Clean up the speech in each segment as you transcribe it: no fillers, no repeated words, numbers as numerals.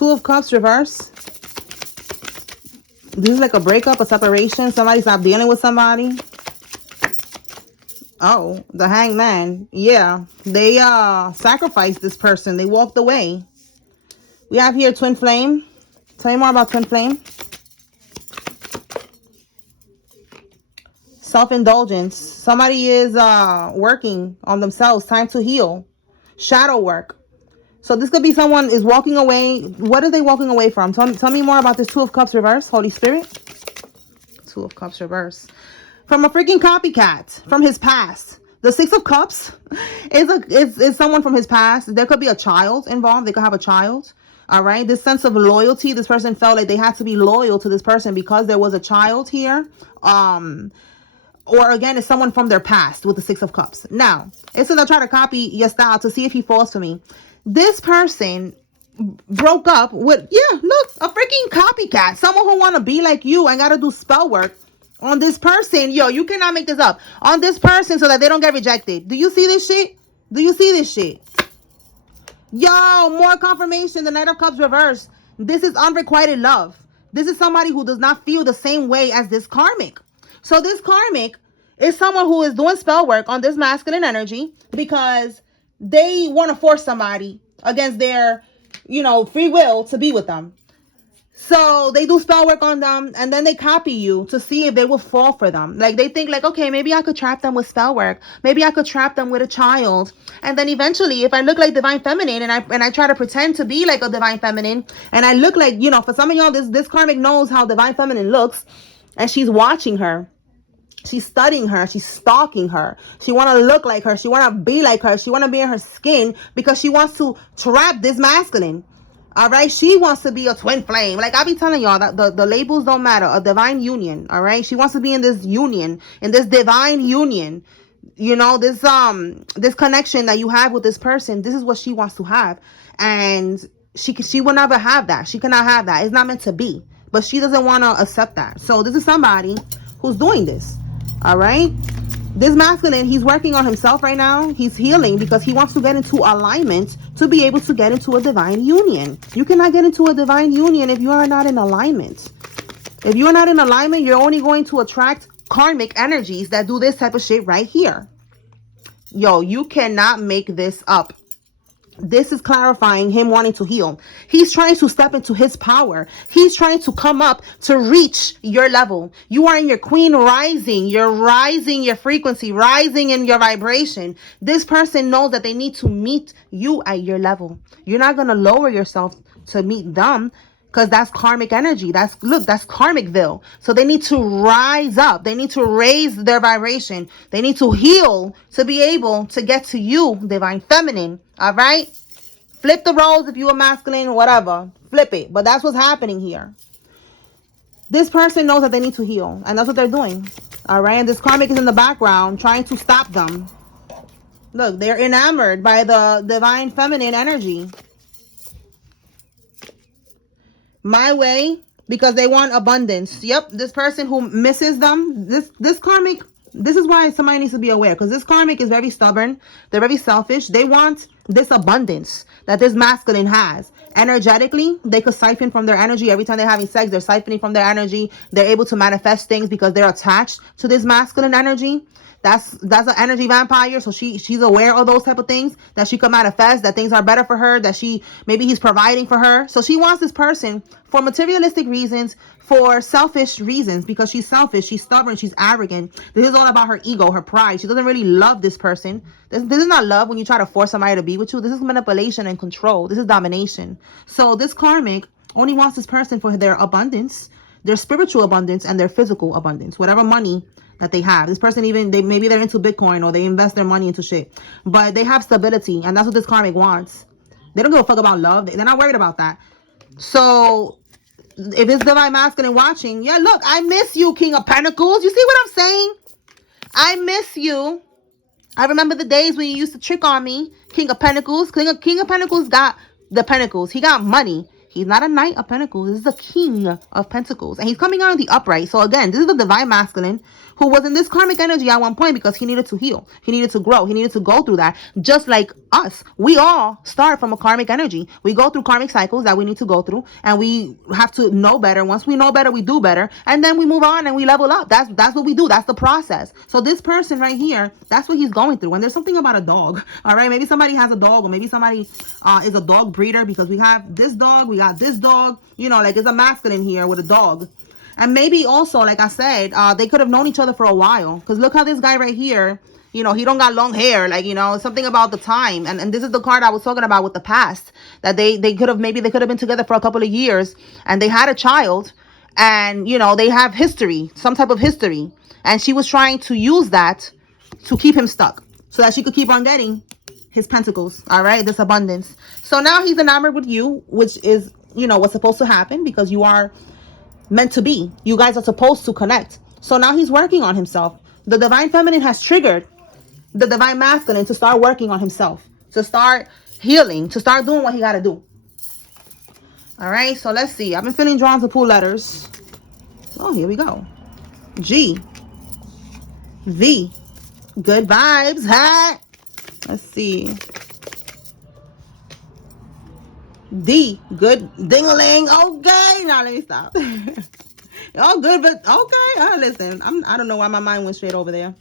Two of Cups reverse. This is like a breakup, a separation. Somebody stopped dealing with somebody. Oh, the Hangman. Yeah, they sacrificed this person. They walked away. We have here Twin Flame. Tell me more about Twin Flame. Self-indulgence. Somebody is working on themselves. Time to heal. Shadow work. So this could be someone is walking away. What are they walking away from? Tell me more about this Two of Cups reverse. Holy Spirit. Two of Cups reverse. From a freaking copycat from his past. The Six of Cups is someone from his past. There could be a child involved. They could have a child. All right. This sense of loyalty. This person felt like they had to be loyal to this person because there was a child here. Or again, it's someone from their past with the Six of Cups. Now, it's gonna try to copy your style to see if he falls for me. This person broke up with, yeah, look, a freaking copycat. Someone who want to be like you and got to do spell work on this person. Yo, you cannot make this up. On this person so that they don't get rejected. Do you see this shit? Do you see this shit? Yo, more confirmation. The Knight of Cups reversed. This is unrequited love. This is somebody who does not feel the same way as this karmic. So this karmic is someone who is doing spell work on this masculine energy because they want to force somebody against their, free will to be with them. So they do spell work on them and then they copy you to see if they will fall for them. Like they think like, okay, maybe I could trap them with spell work. Maybe I could trap them with a child. And then eventually if I look like divine feminine and I try to pretend to be like a divine feminine and I look like, for some of y'all, this karmic knows how divine feminine looks and she's watching her. She's studying her. She's stalking her. She want to look like her. She want to be like her. She want to be in her skin because she wants to trap this masculine. All right. She wants to be a twin flame. Like I be telling y'all that the labels don't matter. A divine union. All right. She wants to be in this union, in this divine union. This connection that you have with this person. This is what she wants to have. And she will never have that. She cannot have that. It's not meant to be. But she doesn't want to accept that. So this is somebody who's doing this. All right. This masculine, he's working on himself right now. He's healing because he wants to get into alignment to be able to get into a divine union. You cannot get into a divine union if you are not in alignment. If you are not in alignment, you're only going to attract karmic energies that do this type of shit right here. Yo, you cannot make this up. This is clarifying him wanting to heal. He's trying to step into his power. He's trying to come up to reach your level. You are in your queen rising. You're rising your frequency, rising in your vibration. This person knows that they need to meet you at your level. You're not going to lower yourself to meet them because that's karmic energy. That's Karmicville. So they need to rise up. They need to raise their vibration. They need to heal to be able to get to you, divine feminine. All right. Flip the roles if you are masculine, whatever. Flip it. But that's what's happening here. This person knows that they need to heal. And that's what they're doing. All right. And this karmic is in the background trying to stop them. Look, they're enamored by the divine feminine energy. My way, because they want abundance. Yep. This person who misses them. This karmic. This is why somebody needs to be aware, because this karmic is very stubborn. They're very selfish. They want this abundance that this masculine has. Energetically, they could siphon from their energy. Every time they're having sex, they're siphoning from their energy. They're able to manifest things because they're attached to this masculine energy. That's an energy vampire. So she's aware of those type of things that she could manifest, that things are better for her, that maybe he's providing for her. So she wants this person for materialistic reasons, for selfish reasons, because she's selfish, she's stubborn, she's arrogant. This is all about her ego, her pride. She doesn't really love this person. This is not love when you try to force somebody to be with you. This is manipulation and control. This is domination. So this karmic only wants this person for their abundance, their spiritual abundance, and their physical abundance, whatever money that they have. This person maybe they're into Bitcoin or they invest their money into shit, but they have stability, and that's what this karmic wants. They don't give a fuck about love. They're not worried about that. So if it's divine masculine watching, yeah, look, I miss you, King of Pentacles. You see what I'm saying? I miss you. I remember the days when you used to trick on me, King of Pentacles. King of Pentacles got the pentacles. He got money. He's not a Knight of Pentacles. This is a King of Pentacles. And he's coming out in the upright. So again, this is the Divine Masculine who was in this karmic energy at one point because he needed to heal. He needed to grow. He needed to go through that. Just like us. We all start from a karmic energy. We go through karmic cycles that we need to go through. And we have to know better. Once we know better, we do better. And then we move on and we level up. That's what we do. That's the process. So this person right here, that's what he's going through. And there's something about a dog. All right. Maybe somebody has a dog, or maybe somebody is a dog breeder, because we have this dog. We got this dog. You know, like it's a masculine here with a dog. And maybe also, like I said, they could have known each other for a while. Because look how this guy right here, you know, he don't got long hair. Like, you know, something about the time. And this is the card I was talking about with the past. That they could have, maybe they could have been together for a couple of years. And they had a child. And, you know, they have history. Some type of history. And she was trying to use that to keep him stuck. So that she could keep on getting his pentacles. All right. This abundance. So now he's enamored with you. Which is, you know, what's supposed to happen. Because you are meant to be. You guys are supposed to connect. So now he's working on himself. The Divine Feminine has triggered the Divine Masculine to start working on himself, to start healing, to start doing what he got to do. All right, so let's see. I've been feeling drawn to pull letters. Oh, here we go. G. V. Good vibes. Ha. Let's see. D. Good ding-a-ling. Okay. Now let me stop. Oh, good, but okay. Listen, I don't know why my mind went straight over there.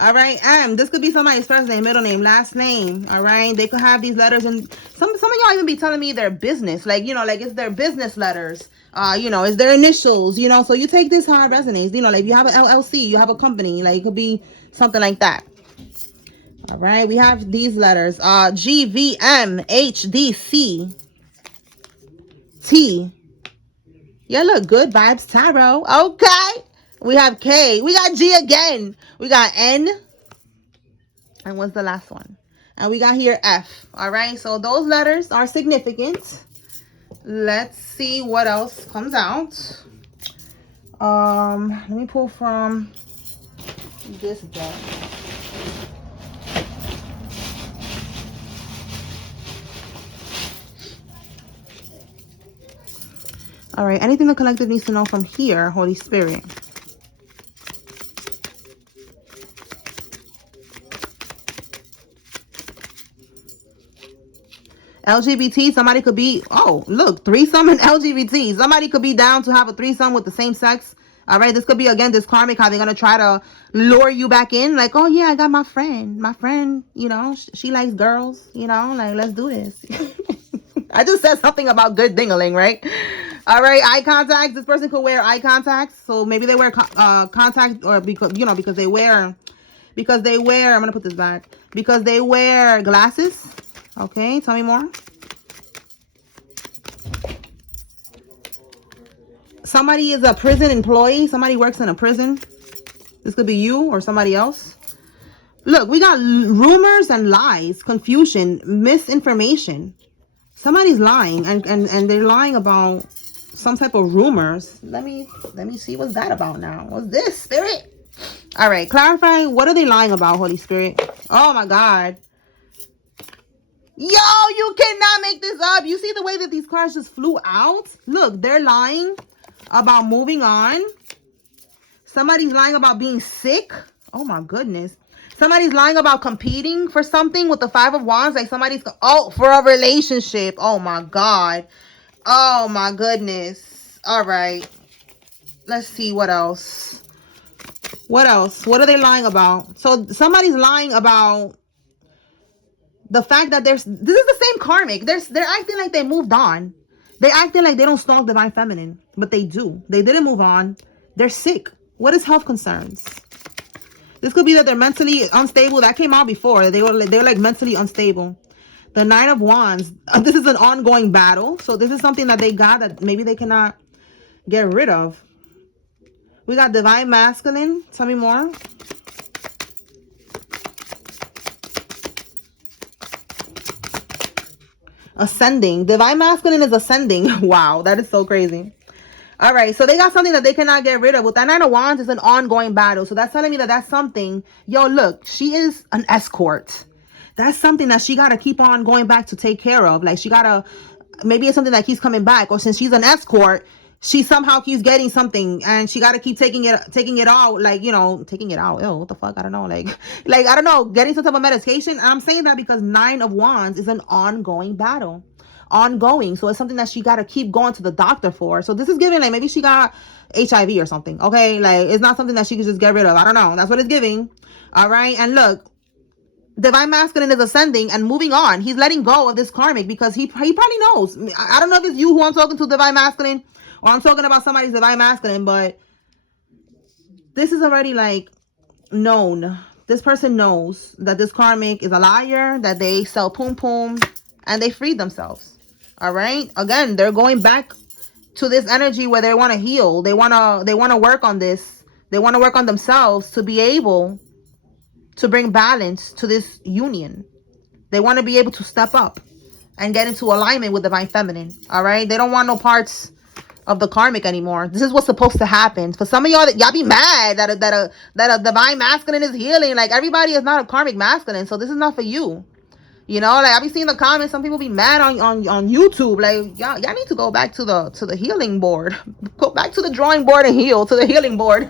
All right. This could be somebody's first name, middle name, last name. All right. They could have these letters, and some of y'all even be telling me their business. Like, you know, like it's their business letters. You know, it's their initials, you know. So you take this how it resonates. You know, like you have an LLC, you have a company, like it could be something like that. All right. We have these letters. G, V, M, H, D, C, T. Yeah, look, good vibes tarot. Okay. We have K. We got G again. We got N. And what's the last one? And we got here F. All right. So those letters are significant. Let's see what else comes out. Let me pull from this deck. All right, anything the collective needs to know from here, Holy Spirit. LGBT, somebody could be, oh, look, threesome and LGBT. Somebody could be down to have a threesome with the same sex. All right, this could be, again, this karmic, how they're going to try to lure you back in. Like, oh, yeah, I got my friend. My friend, you know, she likes girls, you know, like, let's do this. I just said something about good ding-a-ling, right? All right, eye contact. This person could wear eye contacts. So maybe they wear contact, or because, you know, because they wear, I'm going to put this back. Because they wear glasses. Okay, tell me more. Somebody is a prison employee. Somebody works in a prison. This could be you or somebody else. Look, we got rumors and lies, confusion, misinformation. Somebody's lying, and they're lying about some type of rumors. Let me see what's that about now. What's this, Spirit? All right, clarify. What are they lying about, Holy Spirit? Oh my God. Yo, you cannot make this up. You see the way that these cards just flew out? Look, they're lying about moving on. Somebody's lying about being sick. Oh my goodness. Somebody's lying about competing for something with the Five of Wands. Like somebody's, oh, for a relationship. Oh my God. Oh my goodness. All right. Let's see what else. What else? What are they lying about? So somebody's lying about the fact that this is the same karmic. They're acting like they moved on. They're acting like they don't stalk Divine Feminine, but they do. They didn't move on. They're sick. What is health concerns? This could be that they're mentally unstable. That came out before. They were like mentally unstable. The Nine of Wands. This is an ongoing battle. So this is something that they got that maybe they cannot get rid of. We got Divine Masculine. Tell me more. Ascending. Divine Masculine is ascending. Wow, that is so crazy. All right, so they got something that they cannot get rid of. With that Nine of Wands, is an ongoing battle. So that's telling me that that's something. Yo, look, she is an escort. That's something that she got to keep on going back to take care of. Like, she got to maybe it's something that keeps coming back, or since she's an escort, she somehow keeps getting something, and she got to keep taking it out, like, you know, taking it out. Ew, what the fuck? I don't know, like I don't know, getting some type of medication. And I'm saying that because 9 of Wands is an ongoing battle, ongoing. So it's something that she got to keep going to the doctor for. So this is giving like maybe she got HIV or something. Okay, like it's not something that she can just get rid of. I don't know. That's what it's giving. All right, and look. Divine Masculine is ascending and moving on. He's letting go of this karmic because he probably knows. I don't know if it's you who I'm talking to, Divine Masculine, or I'm talking about somebody's Divine Masculine, but this is already like known. This person knows that this karmic is a liar, that they sell poom poom, and they freed themselves. All right. Again, they're going back to this energy where they want to heal. They want to work on this. They want to work on themselves to be able to bring balance to this union. They want to be able to step up and get into alignment with Divine Feminine. All right. They don't want no parts of the karmic anymore. This is what's supposed to happen. For some of y'all, y'all be mad that a Divine Masculine is healing. Like, everybody is not a Karmic Masculine, so this is not for you. You know, like I be seeing the comments. Some people be mad on YouTube. Like, y'all need to go back to the healing board. Go back to the drawing board and heal to the healing board.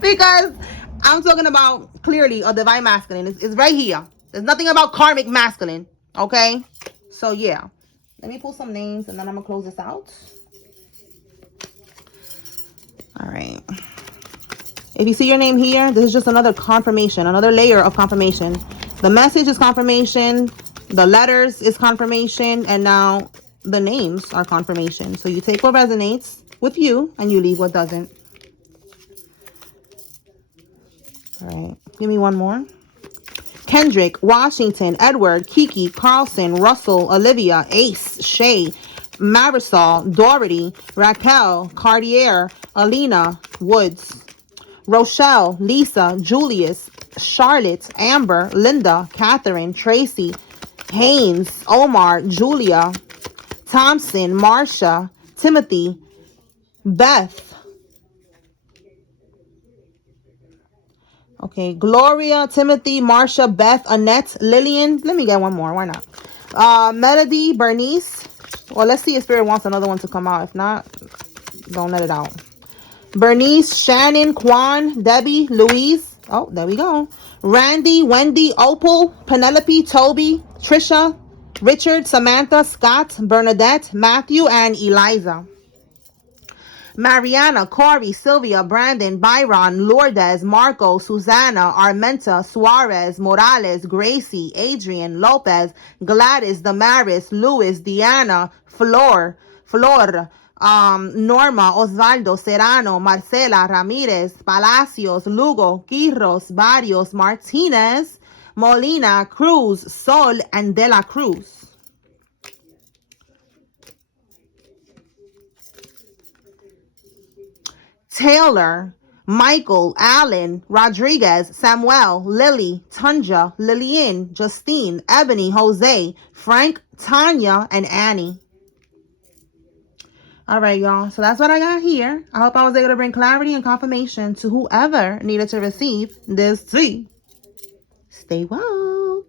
Because I'm talking about clearly a Divine Masculine. It's right here. There's nothing about Karmic Masculine. Okay? So, yeah. Let me pull some names and then I'm going to close this out. All right. If you see your name here, this is just another confirmation, another layer of confirmation. The message is confirmation. The letters is confirmation. And now the names are confirmation. So you take what resonates with you and you leave what doesn't. All right, give me one more. Kendrick, Washington, Edward, Kiki, Carlson, Russell, Olivia, Ace, Shay, Marisol, Doherty, Raquel, Cartier, Alina, Woods, Rochelle, Lisa, Julius, Charlotte, Amber, Linda, Catherine, Tracy, Haynes, Omar, Julia, Thompson, Marsha, Timothy, Beth. Okay, Gloria, Timothy, Marsha, Beth, Annette, Lillian. Let me get one more. Why not? Melody, Bernice. Well, let's see if Spirit wants another one to come out. If not, don't let it out. Bernice, Shannon, Quan, Debbie, Louise. Oh, there we go. Randy, Wendy, Opal, Penelope, Toby, Trisha, Richard, Samantha, Scott, Bernadette, Matthew, and Eliza. Mariana, Corey, Sylvia, Brandon, Byron, Lourdes, Marco, Susana, Armenta, Suarez, Morales, Gracie, Adrian, Lopez, Gladys, Damaris, Luis, Diana, Flor, Norma, Osvaldo, Serrano, Marcela, Ramirez, Palacios, Lugo, Quirros, Barrios, Martinez, Molina, Cruz, Sol, and De La Cruz. Taylor, Michael, Allen, Rodriguez, Samuel, Lily, Tunja, Lillian, Justine, Ebony, Jose, Frank, Tanya, and Annie. All right, y'all. So that's what I got here. I hope I was able to bring clarity and confirmation to whoever needed to receive this tea. Stay woke.